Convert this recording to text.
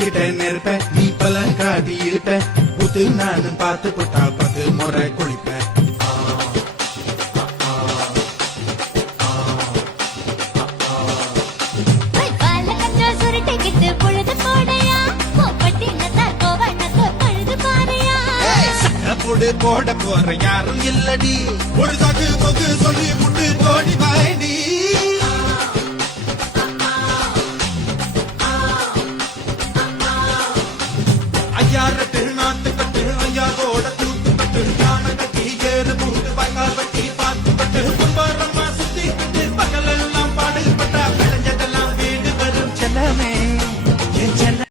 கிட்ட நெருப்ப நீ பல காட்டி இருப்ப புத்து நானும் பார்த்து புட்டா 10 முறை குளிப்பேன். போட போற யாரும் இல்லடி ஒரு சாக்கு போக்கு சொல்லி முட்டு கோடி பாயடி. ஐயா